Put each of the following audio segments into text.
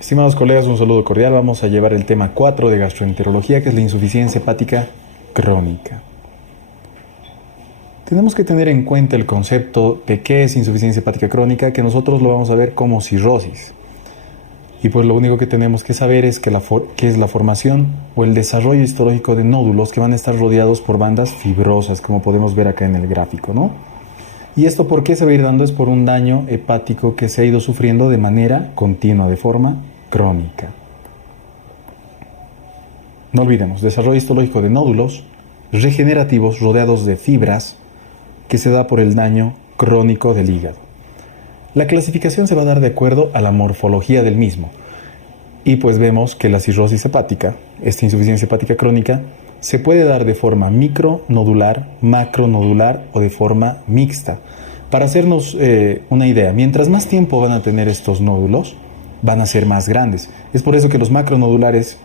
Estimados colegas, un saludo cordial. Vamos a llevar el tema 4 de gastroenterología, que es la insuficiencia hepática crónica. Tenemos que tener en cuenta el concepto de qué es insuficiencia hepática crónica, que nosotros lo vamos a ver como cirrosis. Y pues lo único que tenemos que saber es que es la formación o el desarrollo histológico de nódulos que van a estar rodeados por bandas fibrosas, como podemos ver acá en el gráfico, ¿no? ¿Y esto por qué se va a ir dando? Es por un daño hepático que se ha ido sufriendo de manera continua, de forma crónica. No olvidemos, desarrollo histológico de nódulos regenerativos rodeados de fibras que se da por el daño crónico del hígado. La clasificación se va a dar de acuerdo a la morfología del mismo. Y pues vemos que la cirrosis hepática, esta insuficiencia hepática crónica, se puede dar de forma micronodular, macronodular o de forma mixta. Para hacernos una idea, mientras más tiempo van a tener estos nódulos, van a ser más grandes. Es por eso que los macronodulares,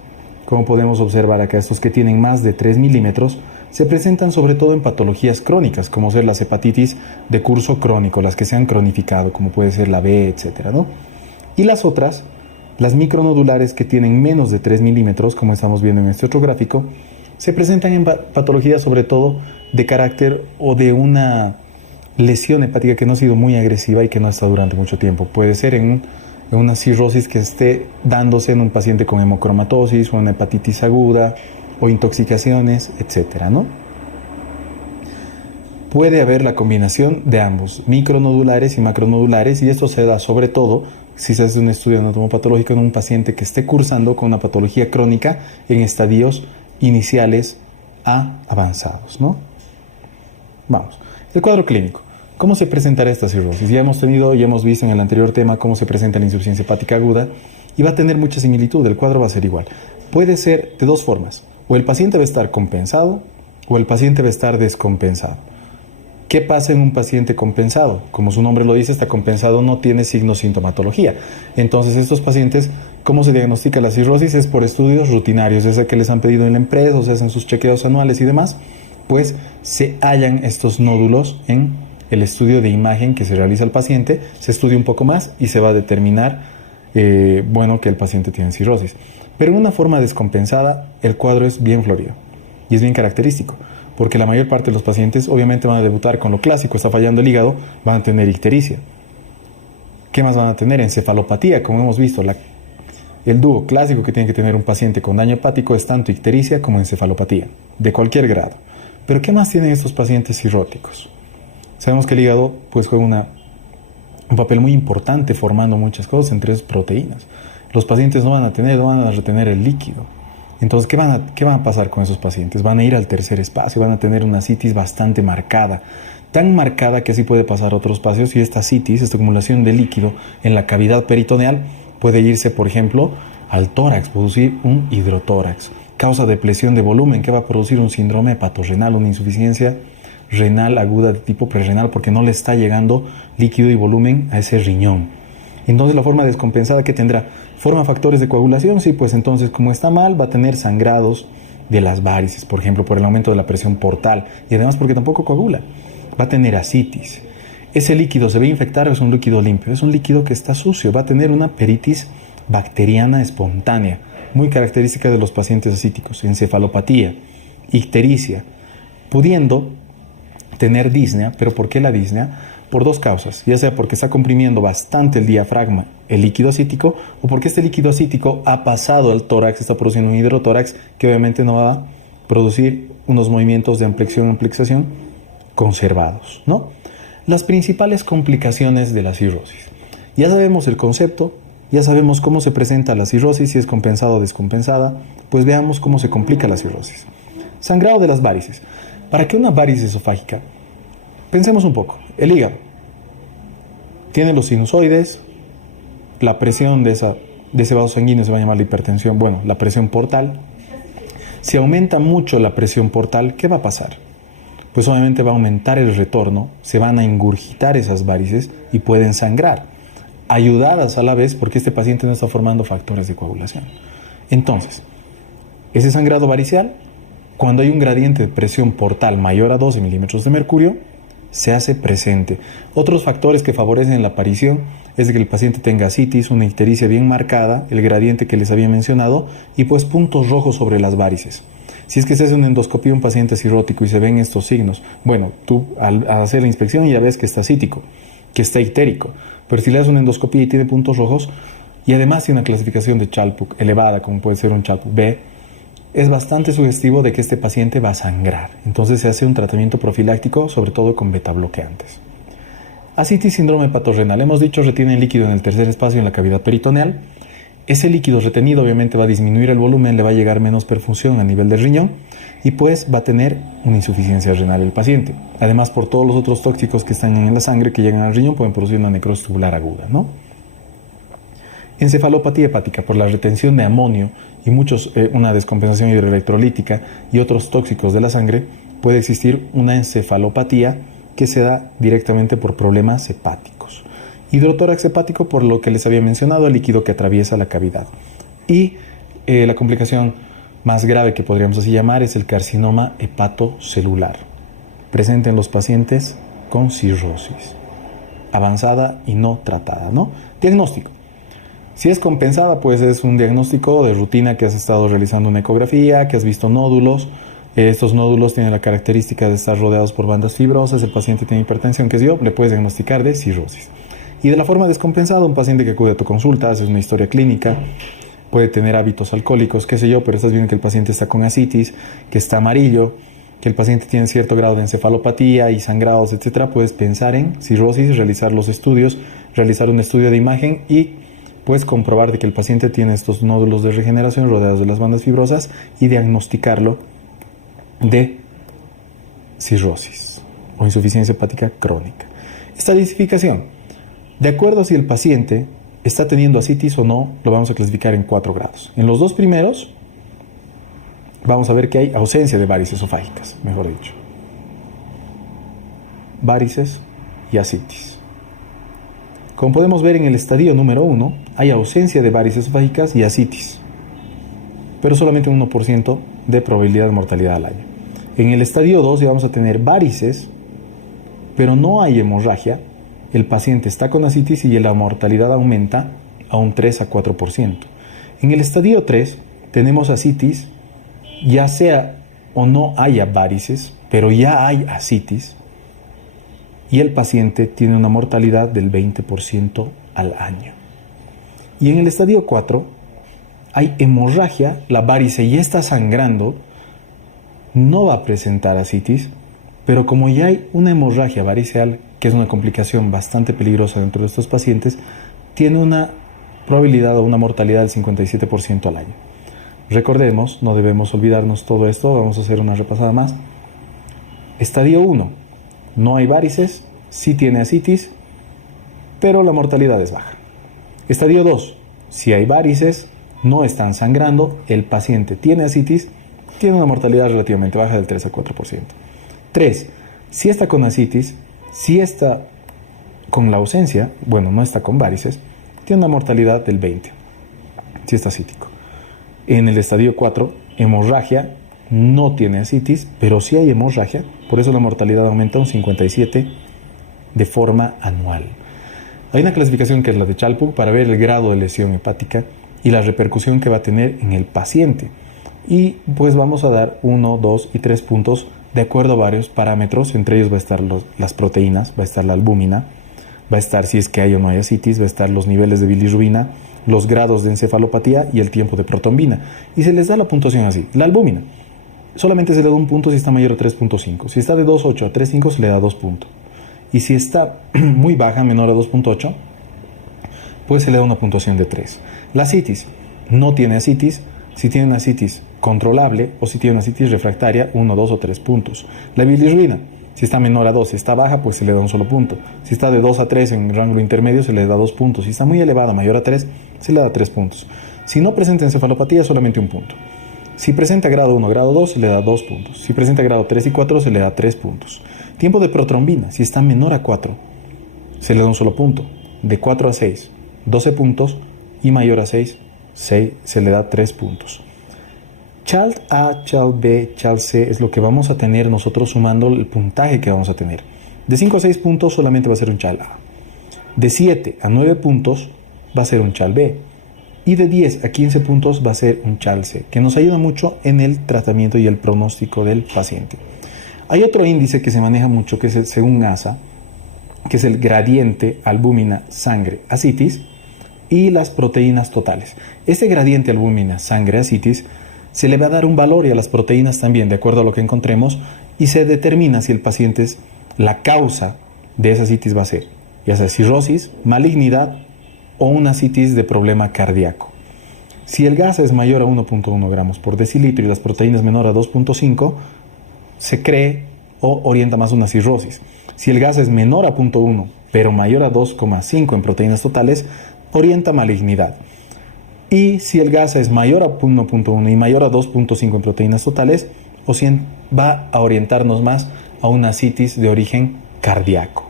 como podemos observar acá, estos que tienen más de 3 milímetros, se presentan sobre todo en patologías crónicas, como ser las hepatitis de curso crónico, las que se han cronificado, como puede ser la B, etcétera, ¿no? Y las otras, las micronodulares que tienen menos de 3 milímetros, como estamos viendo en este otro gráfico, se presentan en patologías sobre todo de carácter o de una lesión hepática que no ha sido muy agresiva y que no está durante mucho tiempo. Puede ser en una cirrosis que esté dándose en un paciente con hemocromatosis o una hepatitis aguda o intoxicaciones, etcétera, ¿no? Puede haber la combinación de ambos, micronodulares y macronodulares, y esto se da sobre todo si se hace un estudio anatomopatológico en un paciente que esté cursando con una patología crónica en estadios iniciales a avanzados, ¿no? Vamos, el cuadro clínico. ¿Cómo se presentará esta cirrosis? Ya hemos visto en el anterior tema cómo se presenta la insuficiencia hepática aguda y va a tener mucha similitud, el cuadro va a ser igual. Puede ser de dos formas, o el paciente va a estar compensado o el paciente va a estar descompensado. ¿Qué pasa en un paciente compensado? Como su nombre lo dice, está compensado, no tiene signo sintomatología. Entonces estos pacientes, ¿cómo se diagnostica la cirrosis? Es por estudios rutinarios, es el que les han pedido en la empresa, o se hacen sus chequeos anuales y demás, pues se hallan estos nódulos en el estudio de imagen que se realiza al paciente, se estudia un poco más y se va a determinar, que el paciente tiene cirrosis. Pero en una forma descompensada, el cuadro es bien florido y es bien característico, porque la mayor parte de los pacientes obviamente van a debutar con lo clásico, está fallando el hígado, van a tener ictericia. ¿Qué más van a tener? Encefalopatía, como hemos visto. El dúo clásico que tiene que tener un paciente con daño hepático es tanto ictericia como encefalopatía, de cualquier grado. Pero ¿qué más tienen estos pacientes cirróticos? Sabemos que el hígado pues juega un papel muy importante formando muchas cosas, entre ellas proteínas. Los pacientes no van a retener el líquido. Entonces, ¿qué van a pasar con esos pacientes? Van a ir al tercer espacio, van a tener una citis bastante marcada, tan marcada que así puede pasar a otros espacios, y esta citis, esta acumulación de líquido en la cavidad peritoneal, puede irse, por ejemplo, al tórax, producir un hidrotórax. Causa depresión de volumen, que va a producir un síndrome hepatorrenal, una insuficiencia renal aguda de tipo prerrenal, porque no le está llegando líquido y volumen a ese riñón. Entonces, la forma descompensada que tendrá, ¿forma factores de coagulación? Sí, pues entonces, como está mal, va a tener sangrados de las varices, por ejemplo, por el aumento de la presión portal, y además porque tampoco coagula. Va a tener ascitis. ¿Ese líquido se ve infectar o es un líquido limpio? Es un líquido que está sucio. Va a tener una peritis bacteriana espontánea, muy característica de los pacientes ascíticos. Encefalopatía, ictericia, pudiendo tener disnea. ¿Pero por qué la disnea? Por dos causas, ya sea porque está comprimiendo bastante el diafragma, el líquido ascítico, o porque este líquido ascítico ha pasado al tórax, está produciendo un hidrotórax que obviamente no va a producir unos movimientos de ampliación conservados, ¿no? Las principales complicaciones de la cirrosis. Ya sabemos el concepto, ya sabemos cómo se presenta la cirrosis, si es compensada o descompensada, pues veamos cómo se complica la cirrosis. Sangrado de las varices. ¿Para qué una varice esofágica? Pensemos un poco. El hígado tiene los sinusoides, la presión de ese vaso sanguíneo se va a llamar la hipertensión, la presión portal. Si aumenta mucho la presión portal, ¿qué va a pasar? Pues obviamente va a aumentar el retorno, se van a ingurgitar esas varices y pueden sangrar, ayudadas a la vez porque este paciente no está formando factores de coagulación. Entonces, ese sangrado varicial, cuando hay un gradiente de presión portal mayor a 12 milímetros de mercurio, se hace presente. Otros factores que favorecen la aparición es que el paciente tenga ascitis, una ictericia bien marcada, el gradiente que les había mencionado y pues puntos rojos sobre las varices. Si es que se hace una endoscopía a un paciente cirrótico y se ven estos signos, bueno, tú al hacer la inspección ya ves que está ascítico, que está ictérico, pero si le das una endoscopía y tiene puntos rojos y además tiene una clasificación de Child-Pugh elevada, como puede ser un Child-Pugh B, es bastante sugestivo de que este paciente va a sangrar. Entonces se hace un tratamiento profiláctico, sobre todo con beta-bloqueantes. Ascitis, síndrome hepatorenal. Hemos dicho retiene líquido en el tercer espacio en la cavidad peritoneal. Ese líquido retenido obviamente va a disminuir el volumen, le va a llegar menos perfusión a nivel del riñón y pues va a tener una insuficiencia renal el paciente. Además, por todos los otros tóxicos que están en la sangre que llegan al riñón pueden producir una necrosis tubular aguda, ¿no? Encefalopatía hepática por la retención de amonio y una descompensación hidroelectrolítica y otros tóxicos de la sangre, puede existir una encefalopatía que se da directamente por problemas hepáticos. Hidrotórax hepático por lo que les había mencionado, el líquido que atraviesa la cavidad. Y la complicación más grave que podríamos así llamar es el carcinoma hepatocelular, presente en los pacientes con cirrosis avanzada y no tratada, ¿no? Diagnóstico. Si es compensada, pues es un diagnóstico de rutina que has estado realizando una ecografía, que has visto nódulos. Estos nódulos tienen la característica de estar rodeados por bandas fibrosas, el paciente tiene hipertensión, que es yo, le puedes diagnosticar de cirrosis. Y de la forma descompensada, un paciente que acude a tu consulta, haces una historia clínica, puede tener hábitos alcohólicos, qué sé yo, pero estás viendo que el paciente está con ascitis, que está amarillo, que el paciente tiene cierto grado de encefalopatía y sangrados, etcétera, puedes pensar en cirrosis, realizar los estudios, realizar un estudio de imagen y puedes comprobar de que el paciente tiene estos nódulos de regeneración rodeados de las bandas fibrosas y diagnosticarlo de cirrosis o insuficiencia hepática crónica. Estadificación. De acuerdo a si el paciente está teniendo ascitis o no, lo vamos a clasificar en 4 grados. En los 2 primeros, vamos a ver que hay ausencia de varices esofágicas, mejor dicho. Varices y ascitis. Como podemos ver en el estadio número 1, hay ausencia de varices esofágicas y ascitis, pero solamente un 1% de probabilidad de mortalidad al año. En el estadio 2 ya vamos a tener varices, pero no hay hemorragia. El paciente está con ascitis y la mortalidad aumenta a un 3 a 4%. En el estadio 3 tenemos ascitis, ya sea o no haya varices, pero ya hay ascitis, y el paciente tiene una mortalidad del 20% al año. Y en el estadio 4 hay hemorragia, la varice ya está sangrando, no va a presentar ascitis, pero como ya hay una hemorragia variceal, que es una complicación bastante peligrosa dentro de estos pacientes, tiene una probabilidad o una mortalidad del 57% al año. Recordemos, no debemos olvidarnos todo esto, vamos a hacer una repasada más. Estadio 1, no hay varices, sí tiene ascitis, pero la mortalidad es baja. Estadio 2, si hay varices, no están sangrando, el paciente tiene ascitis, tiene una mortalidad relativamente baja del 3 a 4%. 3, si está con ascitis, si está con la ausencia, bueno, no está con varices, tiene una mortalidad del 20%, si está ascítico. En el estadio 4, hemorragia, no tiene ascitis, pero sí hay hemorragia, por eso la mortalidad aumenta un 57% de forma anual. Hay una clasificación que es la de Child-Pugh para ver el grado de lesión hepática y la repercusión que va a tener en el paciente. Y pues vamos a dar 1, 2 y 3 puntos de acuerdo a varios parámetros. Entre ellos va a estar las proteínas, va a estar la albúmina, va a estar si es que hay o no hay ascitis, va a estar los niveles de bilirrubina, los grados de encefalopatía y el tiempo de protombina. Y se les da la puntuación así. La albúmina solamente se le da un punto si está mayor a 3.5. Si está de 2.8 a 3.5 se le da 2 puntos. Y si está muy baja, menor a 2.8, pues se le da una puntuación de 3. La ascitis, no tiene ascitis. Si tiene una ascitis controlable o si tiene una ascitis refractaria, 1, 2 o 3 puntos. La bilirrubina, si está menor a 2, si está baja, pues se le da un solo punto. Si está de 2 a 3 en rango intermedio, se le da 2 puntos. Si está muy elevada, mayor a 3, se le da 3 puntos. Si no presenta encefalopatía, solamente un punto. Si presenta grado 1, grado 2, se le da 2 puntos. Si presenta grado 3 y 4, se le da 3 puntos. Tiempo de protrombina, si está menor a 4, se le da un solo punto. De 4 a 6, 12 puntos. Y mayor a 6, se le da 3 puntos. Child A, Child B, Child C es lo que vamos a tener nosotros sumando el puntaje que vamos a tener. De 5 a 6 puntos solamente va a ser un CHAL A. De 7 a 9 puntos va a ser un CHAL B. Y de 10 a 15 puntos va a ser un CHAL C, que nos ayuda mucho en el tratamiento y el pronóstico del paciente. Hay otro índice que se maneja mucho, que es el, según ASA, que es el gradiente albúmina-sangre-ascitis y las proteínas totales. Este gradiente albúmina-sangre-ascitis se le va a dar un valor y a las proteínas también, de acuerdo a lo que encontremos, y se determina si el paciente es, la causa de esa ascitis va a ser, ya sea cirrosis, malignidad o una ascitis de problema cardíaco. Si el GASA es mayor a 1.1 gramos por decilitro y las proteínas menor a 2.5, se cree o orienta más una cirrosis. Si el GASA es menor a 0.1 pero mayor a 2.5 en proteínas totales, orienta malignidad. Y si el GASA es mayor a 1.1 y mayor a 2.5 en proteínas totales, va a orientarnos más a una ascitis de origen cardíaco.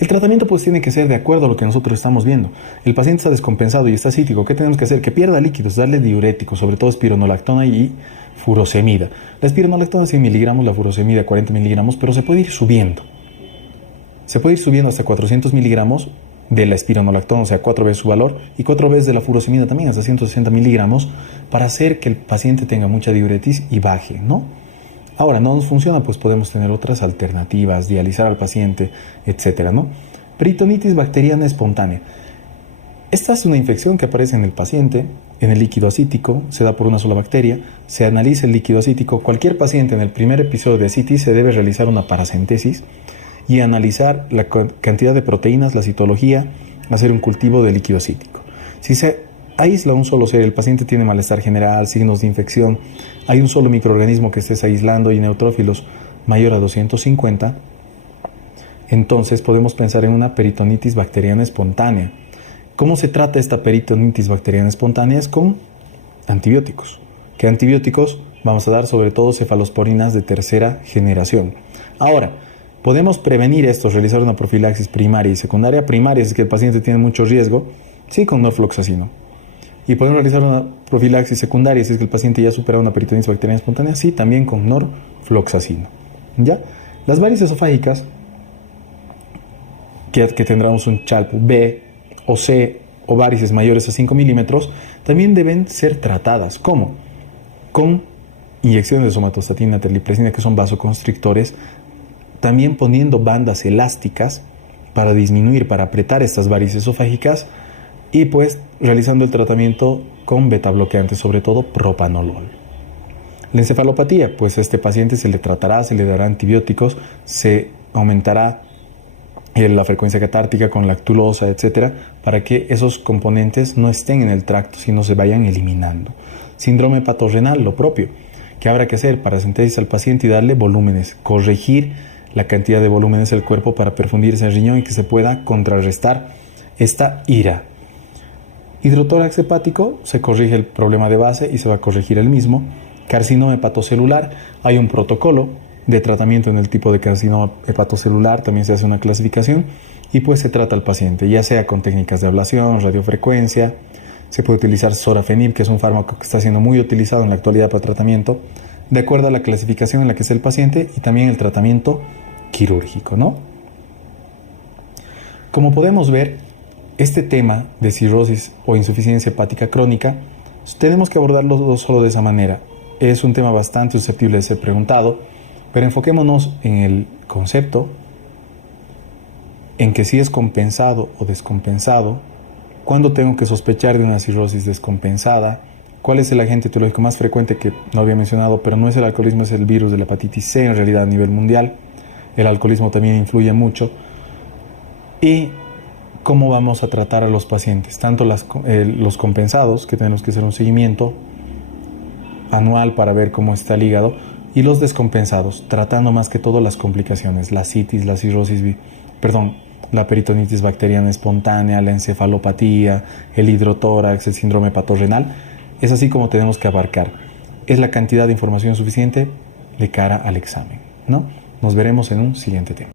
El tratamiento pues tiene que ser de acuerdo a lo que nosotros estamos viendo. El paciente está descompensado y está ascítico. ¿Qué tenemos que hacer? Que pierda líquidos, darle diuréticos, sobre todo espironolactona y furosemida. La espironolactona 100 miligramos, la furosemida 40 miligramos, pero se puede ir subiendo. Se puede ir subiendo hasta 400 miligramos de la espironolactona, o sea, 4 veces su valor, y 4 veces de la furosemida también, hasta 160 miligramos, para hacer que el paciente tenga mucha diuretis y baje, ¿no? Ahora, no nos funciona, pues podemos tener otras alternativas, dializar al paciente, etcétera, ¿no? Peritonitis bacteriana espontánea. Esta es una infección que aparece en el paciente, en el líquido ascítico, se da por una sola bacteria, se analiza el líquido ascítico. Cualquier paciente en el primer episodio de ascitis se debe realizar una paracentesis y analizar la cantidad de proteínas, la citología, hacer un cultivo de líquido ascítico. Si se aísla un solo ser, el paciente tiene malestar general, signos de infección, hay un solo microorganismo que estés aislando y neutrófilos mayor a 250, entonces podemos pensar en una peritonitis bacteriana espontánea. ¿Cómo se trata esta peritonitis bacteriana espontánea? Es con antibióticos. ¿Qué antibióticos? Vamos a dar sobre todo cefalosporinas de tercera generación. Ahora, podemos prevenir esto, realizar una profilaxis primaria y secundaria. Primaria es que el paciente tiene mucho riesgo, sí, con norfloxacino. Y podemos realizar una profilaxis secundaria si es que el paciente ya supera una peritonitis bacteriana espontánea, sí, también con norfloxacino. ¿Ya? Las varices esofágicas, que tendremos un CHALP B o C o varices mayores a 5 milímetros, también deben ser tratadas. ¿Cómo? Con inyecciones de somatostatina, terlipresina, que son vasoconstrictores, también poniendo bandas elásticas para disminuir, para apretar estas varices esofágicas, y pues realizando el tratamiento con betabloqueantes, sobre todo propanolol. La encefalopatía, pues a este paciente se le tratará, se le dará antibióticos, se aumentará la frecuencia catártica con lactulosa, etcétera, para que esos componentes no estén en el tracto, sino se vayan eliminando. Síndrome hepatorenal, lo propio, que habrá que hacer para paracentesis al paciente y darle volúmenes, corregir la cantidad de volúmenes del cuerpo para perfundir ese riñón y que se pueda contrarrestar esta ira. Hidrotórax hepático, se corrige el problema de base y se va a corregir el mismo. Carcinoma hepatocelular, hay un protocolo de tratamiento en el tipo de carcinoma hepatocelular, también se hace una clasificación y pues se trata al paciente, ya sea con técnicas de ablación, radiofrecuencia, se puede utilizar sorafenib, que es un fármaco que está siendo muy utilizado en la actualidad para tratamiento, de acuerdo a la clasificación en la que es el paciente y también el tratamiento quirúrgico, ¿no? Como podemos ver, este tema de cirrosis o insuficiencia hepática crónica tenemos que abordarlo solo de esa manera. Es un tema bastante susceptible de ser preguntado, pero enfoquémonos en el concepto, en que si es compensado o descompensado, cuándo tengo que sospechar de una cirrosis descompensada, cuál es el agente etiológico más frecuente que no había mencionado, pero no es el alcoholismo, es el virus de la hepatitis C en realidad a nivel mundial. El alcoholismo también influye mucho. Y cómo vamos a tratar a los pacientes, tanto los compensados, que tenemos que hacer un seguimiento anual para ver cómo está el hígado, y los descompensados, tratando más que todo las complicaciones, la citis, la cirrosis, la peritonitis bacteriana espontánea, la encefalopatía, el hidrotórax, el síndrome hepatorenal. Es así como tenemos que abarcar. Es la cantidad de información suficiente de cara al examen, ¿no? Nos veremos en un siguiente tema.